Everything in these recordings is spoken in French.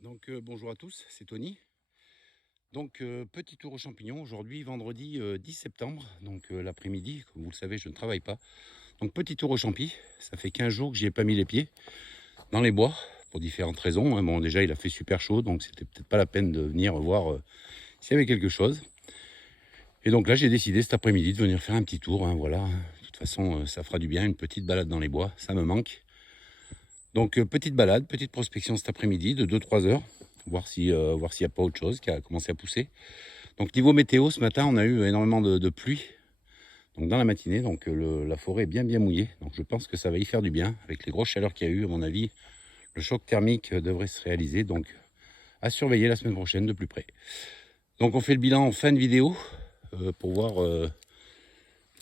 Bonjour à tous, c'est Tony. Petit tour aux champignons aujourd'hui, vendredi 10 septembre, l'après-midi, comme vous le savez, je ne travaille pas. Donc petit tour aux champis, ça fait 15 jours que j'y ai pas mis les pieds dans les bois, pour différentes raisons, hein. Bon, déjà il a fait super chaud, donc c'était peut-être pas la peine de venir voir s'il y avait quelque chose. Et donc là j'ai décidé cet après-midi de venir faire un petit tour, hein, voilà. De toute façon ça fera du bien, une petite balade dans les bois, ça me manque. Petite balade, petite prospection cet après-midi de 2-3 heures, voir s'il n'y a pas autre chose qui a commencé à pousser. Donc niveau météo, ce matin, on a eu énormément de pluie donc dans la matinée, la forêt est bien mouillée. Donc je pense que ça va y faire du bien. Avec les grosses chaleurs qu'il y a eu, à mon avis, le choc thermique devrait se réaliser. Donc à surveiller la semaine prochaine de plus près. Donc on fait le bilan en fin de vidéo pour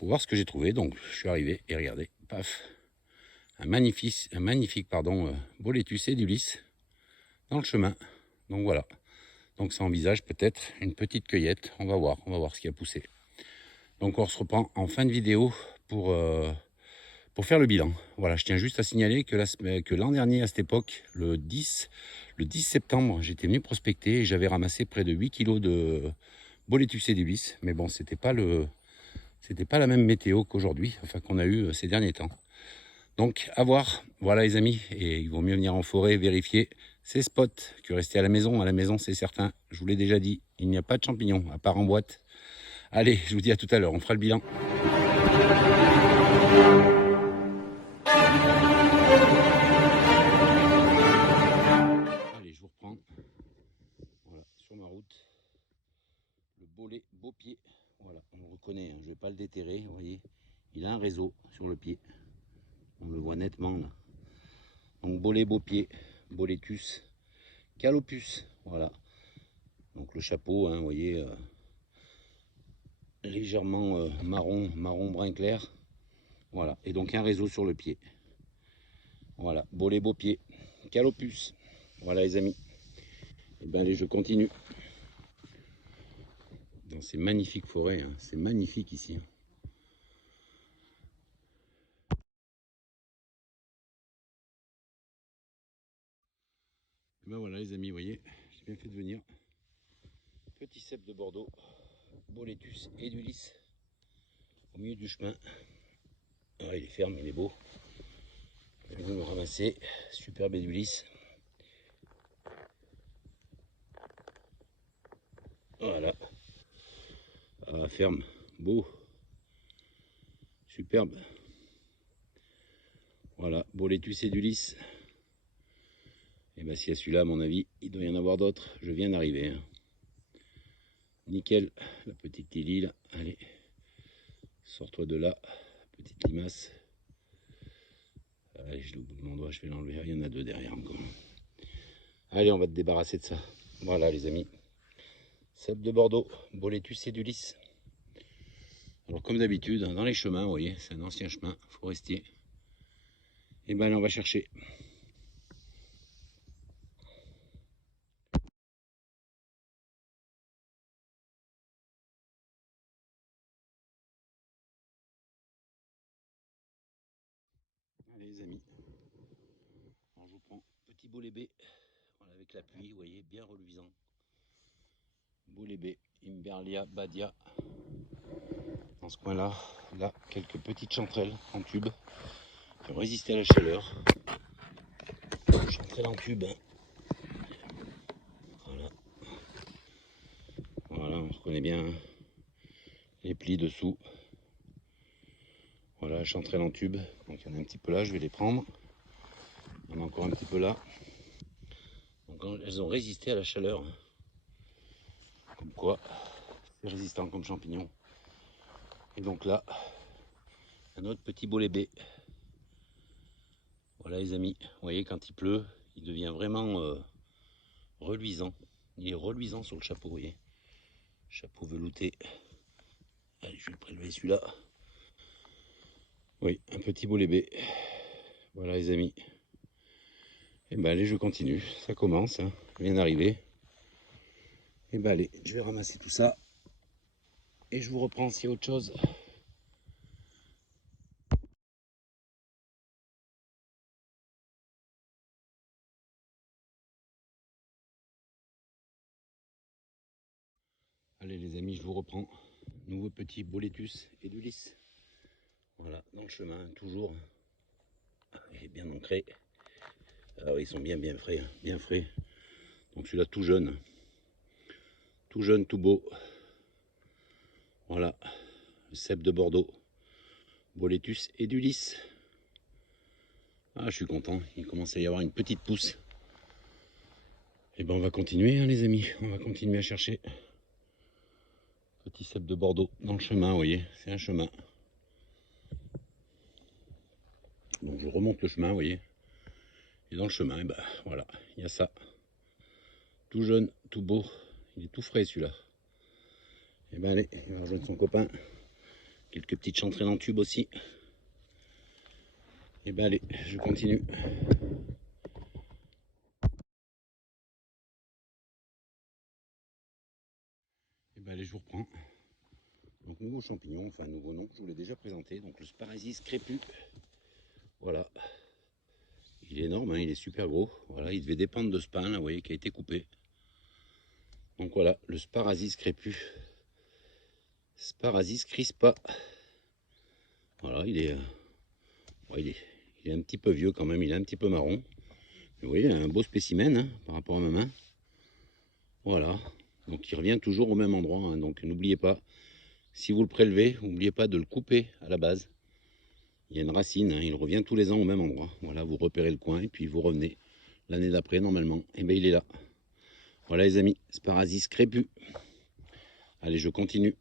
voir ce que j'ai trouvé. Donc je suis arrivé et regardez, paf, un magnifique bolétus d'Ulysse dans le chemin. Donc voilà. Donc ça envisage peut-être une petite cueillette. On va voir ce qui a poussé. Donc on se reprend en fin de vidéo pour faire le bilan. Voilà, je tiens juste à signaler que l'an dernier, à cette époque, le 10 septembre, j'étais venu prospecter et j'avais ramassé près de 8 kilos de bolétus d'Ulysse. Mais bon, c'était pas la même météo qu'aujourd'hui, enfin qu'on a eu ces derniers temps. Donc à voir, voilà les amis, et il vaut mieux venir en forêt vérifier ces spots que rester à la maison. À la maison, c'est certain, je vous l'ai déjà dit, il n'y a pas de champignons, à part en boîte. Allez, je vous dis à tout à l'heure, on fera le bilan. Allez, je vous reprends. Voilà, sur ma route, le bolet beau pied. Voilà, on le reconnaît, hein, je ne vais pas le déterrer, vous voyez. Il a un réseau sur le pied. On le voit nettement là. Donc bolet beau pied, bolétus, calopus, voilà. Donc le chapeau, hein, vous voyez, légèrement marron brun clair. Voilà, et donc un réseau sur le pied. Voilà, bolet beau pied, calopus. Voilà les amis. Et bien allez, je continue. Dans ces magnifiques forêts, hein. C'est magnifique ici. Et ben voilà les amis, vous voyez, j'ai bien fait de venir. Petit cep de Bordeaux, bolétus et d'Ulysse, au milieu du chemin. Ah, il est ferme, il est beau. Je vais me ramasser, superbe d'Ulysse. Voilà, ah, ferme, beau, superbe. Voilà, bolétus et d'Ulysse. Et bien s'il y a celui-là, à mon avis, il doit y en avoir d'autres. Je viens d'arriver. Hein. Nickel, la petite Lily là. Allez, sors-toi de là, petite limace. Allez, je l'ai au bout de mon doigt, je vais l'enlever. Il y en a deux derrière encore. Allez, on va te débarrasser de ça. Voilà les amis. Cep de Bordeaux, bolétus et d'Ulysse. Alors comme d'habitude, dans les chemins, vous voyez, c'est un ancien chemin forestier. Et ben là, on va chercher. Allez les amis. Alors je vous prends petit bolet B. Voilà, avec la pluie, vous voyez, bien reluisant. Bolet B, Imberlia, Badia. Dans ce coin-là, là, quelques petites chanterelles en tube qui ont résisté à la chaleur. Chanterelles en tube. Voilà. Voilà, on reconnaît bien les plis dessous. Voilà, chanterelles en tube. Donc il y en a un petit peu là, je vais les prendre. Il y en a encore un petit peu là. Donc elles ont résisté à la chaleur. Comme quoi, c'est résistant comme champignon. Et donc là, un autre petit bolet B. Voilà les amis, vous voyez quand il pleut, il devient vraiment reluisant. Il est reluisant sur le chapeau, vous voyez. Chapeau velouté. Allez, je vais prélever celui-là. Oui, un petit bolet B. Voilà les amis. Et ben allez, je continue. Ça commence, hein. Je viens d'arriver. Et ben allez, je vais ramasser tout ça. Et je vous reprends s'il y a autre chose. Allez les amis, je vous reprends. Nouveau petit boletus et d'Ulysse. Voilà, dans le chemin, toujours. Et bien ancré. Ah oui, ils sont bien frais, hein, bien frais. Donc celui-là tout jeune, tout beau. Voilà, le cèpe de Bordeaux, boletus et d'Ulysse. Ah, je suis content, il commence à y avoir une petite pousse. Et ben on va continuer hein, les amis, on va continuer à chercher. Petit cèpe de Bordeaux dans le chemin, vous voyez, c'est un chemin. Donc je remonte le chemin, vous voyez. Et dans le chemin, ben voilà, il y a ça. Tout jeune, tout beau, il est tout frais celui-là. Et ben allez, il va rejoindre son copain. Quelques petites chanterelles en tube aussi. Et ben allez, je continue. Et ben allez, je vous reprends. Donc nouveau champignon, enfin nouveau nom, je vous l'ai déjà présenté. Donc le Sparasis crépus. Voilà. Il est énorme, hein, il est super gros. Voilà, il devait dépendre de ce pain là, vous voyez, qui a été coupé. Donc voilà, le Sparasis crépus. Sparasis crispa. Voilà, il est un petit peu vieux quand même, il est un petit peu marron. Mais vous voyez, un beau spécimen hein, par rapport à ma main. Voilà, donc il revient toujours au même endroit. Hein, donc n'oubliez pas, si vous le prélevez, n'oubliez pas de le couper à la base. Il y a une racine, hein, il revient tous les ans au même endroit. Voilà, vous repérez le coin et puis vous revenez l'année d'après normalement. Et bien il est là. Voilà les amis, Sparasis crépus. Allez, je continue.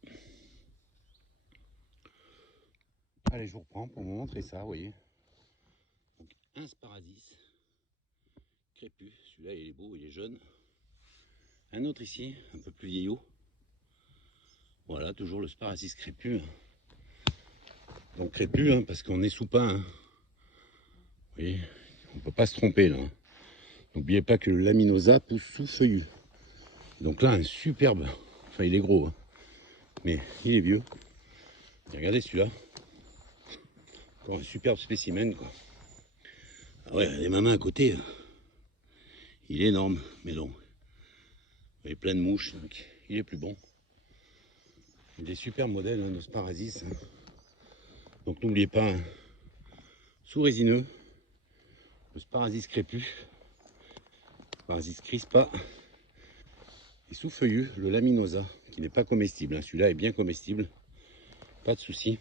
Allez, je vous reprends pour vous montrer ça, vous voyez. Donc un Sparasis crépus, celui-là il est beau, il est jeune. Un autre ici, un peu plus vieillot. Voilà, toujours le Sparasis crépus. Donc crépus, hein, parce qu'on est sous pain. Hein. Vous voyez, on ne peut pas se tromper là. N'oubliez pas que le laminosa pousse sous feuillu. Donc là, un superbe. Enfin, il est gros, hein, mais il est vieux. Et regardez celui-là. Encore un superbe spécimen, quoi. Ah ouais, les mamans à côté. Il est énorme, mais non. Il est plein de mouches, donc il est plus bon. Des super modèles hein, de Sparasis. Hein. Donc n'oubliez pas, hein, sous résineux, le Sparasis crépus, Sparasis crispa, et sous feuillu, le laminosa, qui n'est pas comestible. Hein. Celui-là est bien comestible, pas de souci.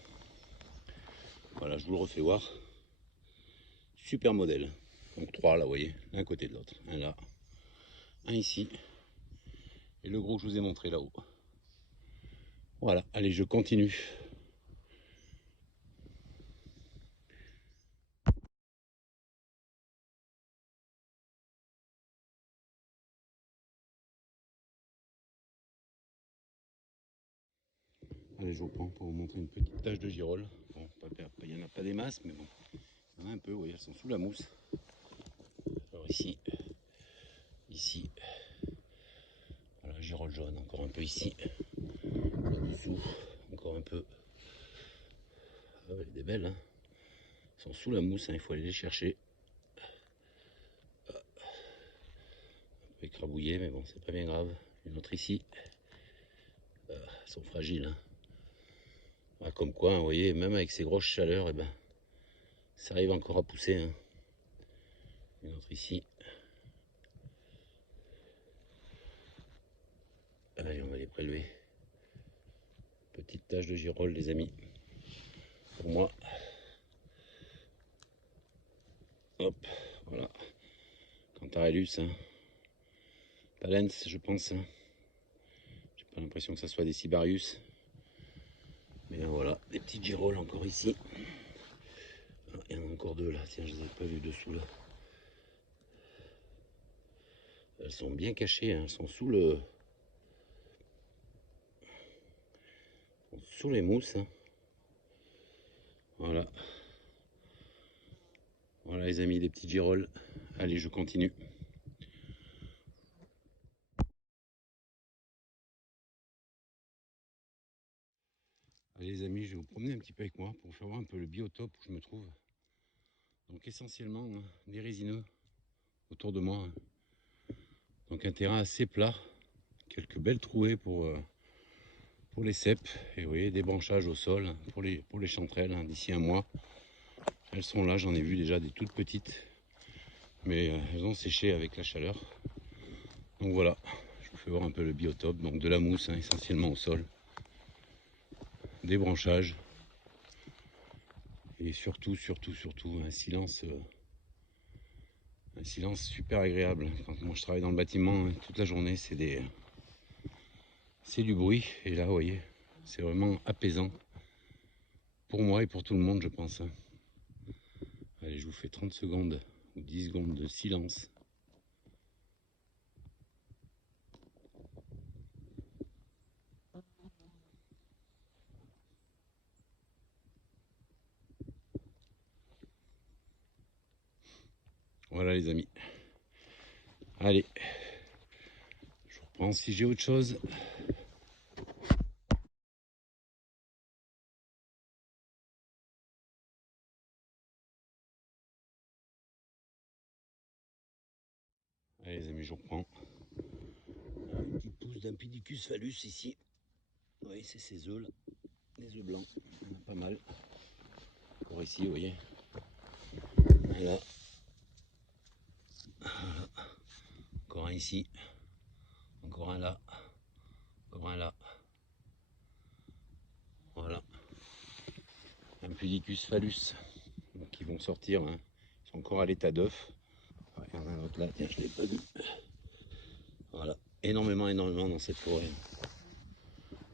Voilà, je vous le refais voir. Super modèle. Donc 3 là, vous voyez, l'un côté de l'autre. Un là, un ici, et le gros que je vous ai montré là-haut. Voilà, allez, je continue. Allez, je reprends pour vous montrer une petite tache de girolles. Bon, il n'y en a pas des masses, mais bon, il y en a un peu, vous voyez, elles sont sous la mousse. Alors ici, voilà, girole jaune, encore un peu ici. Là-dessous, encore un peu. Ah ouais, des belles, hein. Elles sont sous la mousse, hein, il faut aller les chercher. Un peu écrabouillées, mais bon, c'est pas bien grave. Une autre ici. Elles sont fragiles. Hein. Ah, comme quoi, hein, vous voyez, même avec ces grosses chaleurs, eh ben, ça arrive encore à pousser. Hein. Une autre ici. Allez, on va les prélever. Petite tache de girole, les amis. Pour moi. Hop, voilà. Cantarellus, hein. Palens, je pense. Hein. J'ai pas l'impression que ça soit des Cibarius. Mais voilà, des petites girolles encore ici. Ah, il y en a encore deux là, tiens, je les ai pas vues dessous là. Elles sont bien cachées, hein. Elles sont sous les mousses. Hein. Voilà. Voilà les amis, des petites girolles. Allez, je continue. Allez les amis, je vais vous promener un petit peu avec moi pour vous faire voir un peu le biotope où je me trouve. Donc essentiellement hein, des résineux autour de moi. Hein. Donc un terrain assez plat, quelques belles trouées pour pour les cèpes. Et vous voyez, des branchages au sol pour les chanterelles, hein, d'ici un mois. Elles sont là, j'en ai vu déjà des toutes petites. Mais elles ont séché avec la chaleur. Donc voilà, je vous fais voir un peu le biotope. Donc de la mousse, hein, essentiellement au sol. Des branchages. Et surtout, un silence super agréable. Quand moi je travaille dans le bâtiment, hein, toute la journée, c'est du bruit. Et là, vous voyez, c'est vraiment apaisant. Pour moi et pour tout le monde, je pense. Hein. Allez, je vous fais 30 secondes ou 10 secondes de silence. Voilà les amis. Allez, je reprends si j'ai autre chose. Allez les amis, je reprends. Un petit pouce d'Ampidicus phallus ici. Oui, c'est ces œufs là, les œufs blancs. Il y en a pas mal. Encore ici, vous voyez. Voilà. Encore un ici. Encore un là. Encore un là. Voilà. Ampidicus phallus. Donc ils vont sortir. Hein. Ils sont encore à l'état d'œuf. Il y en a un autre là, tiens, je ne l'ai pas vu. Voilà. Énormément dans cette forêt.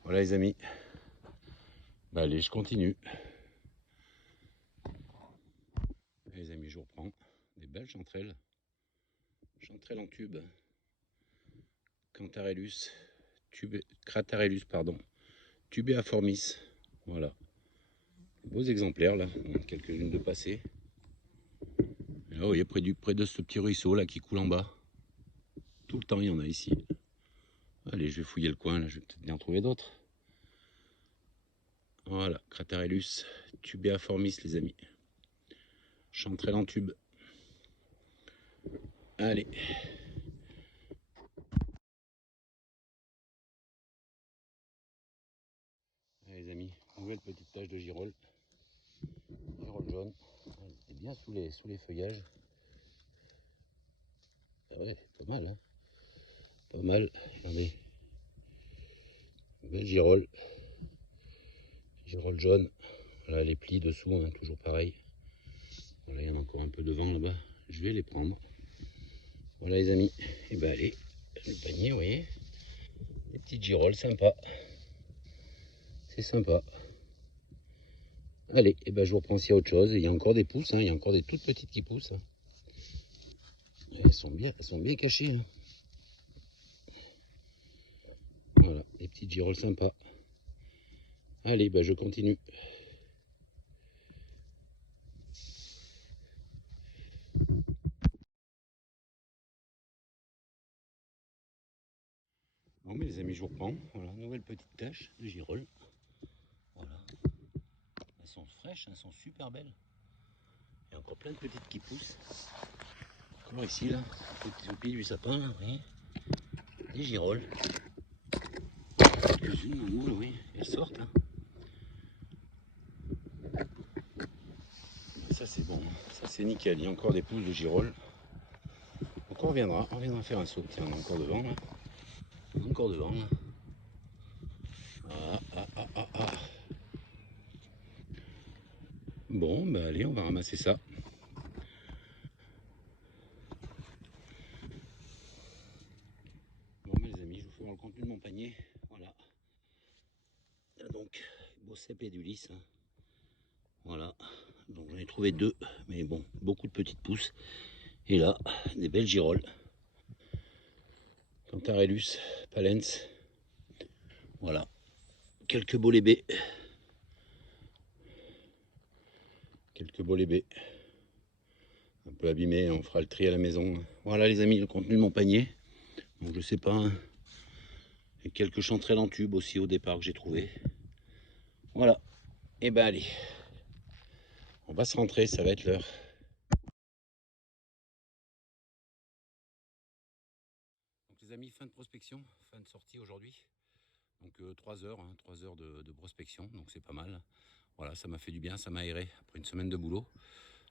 Voilà les amis. Bah allez, je continue. Les amis, je reprends. Des belles chanterelles. Chanterelles en tube. Cantarellus. Cratarellus, pardon. Tubéiformis. Voilà. Beaux exemplaires là. Quelques-unes de passées. Et là, vous voyez, près de ce petit ruisseau là qui coule en bas. Tout le temps, il y en a ici. Allez, je vais fouiller le coin là. Je vais peut-être bien en trouver d'autres. Voilà. Cratarellus. Tubéiformis, les amis. Chanterelle en tube. Allez. Allez, les amis, nouvelle petite tache de girole. Girole jaune. Elle est bien sous les feuillages. Ah ouais, pas mal, hein. Pas mal. Regardez. Belle girole. Girole jaune. Voilà les plis dessous, hein, toujours pareil. Voilà, il y en a encore un peu devant là-bas. Je vais les prendre. Voilà les amis. Et ben allez, le panier, vous voyez. Des petites girolles sympas. C'est sympa. Allez, et ben je vous reprends s'il y a autre chose. Il y a encore des pousses, hein, il y a encore des toutes petites qui poussent. Elles sont bien cachées. Hein. Voilà, des petites girolles sympas. Allez, ben je continue. Bon, mais les amis, je vous reprends. Voilà, nouvelle petite tache de girolles. Voilà. Elles sont fraîches, elles sont super belles. Il y a encore plein de petites qui poussent. Encore ici, là, au pied du sapin, là, vous voyez. Des girolles. Quelques-unes en haut, là, oui, elles sortent. Hein. Ça, c'est bon. Ça, c'est nickel. Il y a encore des pousses de girolles. Donc, on reviendra faire un saut. Tiens, on est encore devant, là. Encore devant, là. Ah. Bon, bah allez, on va ramasser ça. Bon, mes amis, je vous fais voir le contenu de mon panier. Voilà. Là, donc, beau cèpe et du lys. Hein. Voilà. Donc, j'en ai trouvé deux, mais bon, beaucoup de petites pousses. Et là, des belles girolles. Cantarellus, palens. Voilà. Quelques beaux lébés. Un peu abîmés, on fera le tri à la maison. Voilà les amis, le contenu de mon panier. Donc je sais pas. Hein. Et quelques chanterelles en tube aussi au départ que j'ai trouvé. Voilà. Et ben allez. On va se rentrer, ça va être l'heure. Donc les amis, fin de prospection, fin de sortie aujourd'hui. Donc 3 heures, 3 heures de prospection, donc c'est pas mal. Voilà, ça m'a fait du bien, ça m'a aéré après une semaine de boulot.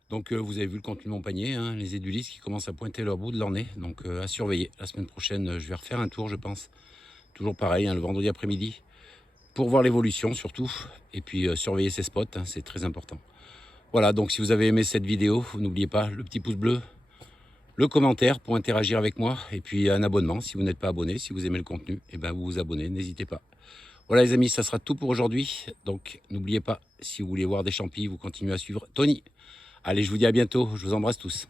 Donc vous avez vu le contenu de mon panier, les édulis qui commencent à pointer leur bout de leur nez. Donc à surveiller. La semaine prochaine, je vais refaire un tour, je pense. Toujours pareil, le vendredi après-midi. Pour voir l'évolution surtout. Et puis surveiller ces spots, c'est très important. Voilà, donc si vous avez aimé cette vidéo, n'oubliez pas le petit pouce bleu, le commentaire pour interagir avec moi. Et puis un abonnement si vous n'êtes pas abonné. Si vous aimez le contenu, et vous vous abonnez, n'hésitez pas. Voilà les amis, ça sera tout pour aujourd'hui. Donc n'oubliez pas, si vous voulez voir des champis, vous continuez à suivre Tony. Allez, je vous dis à bientôt. Je vous embrasse tous.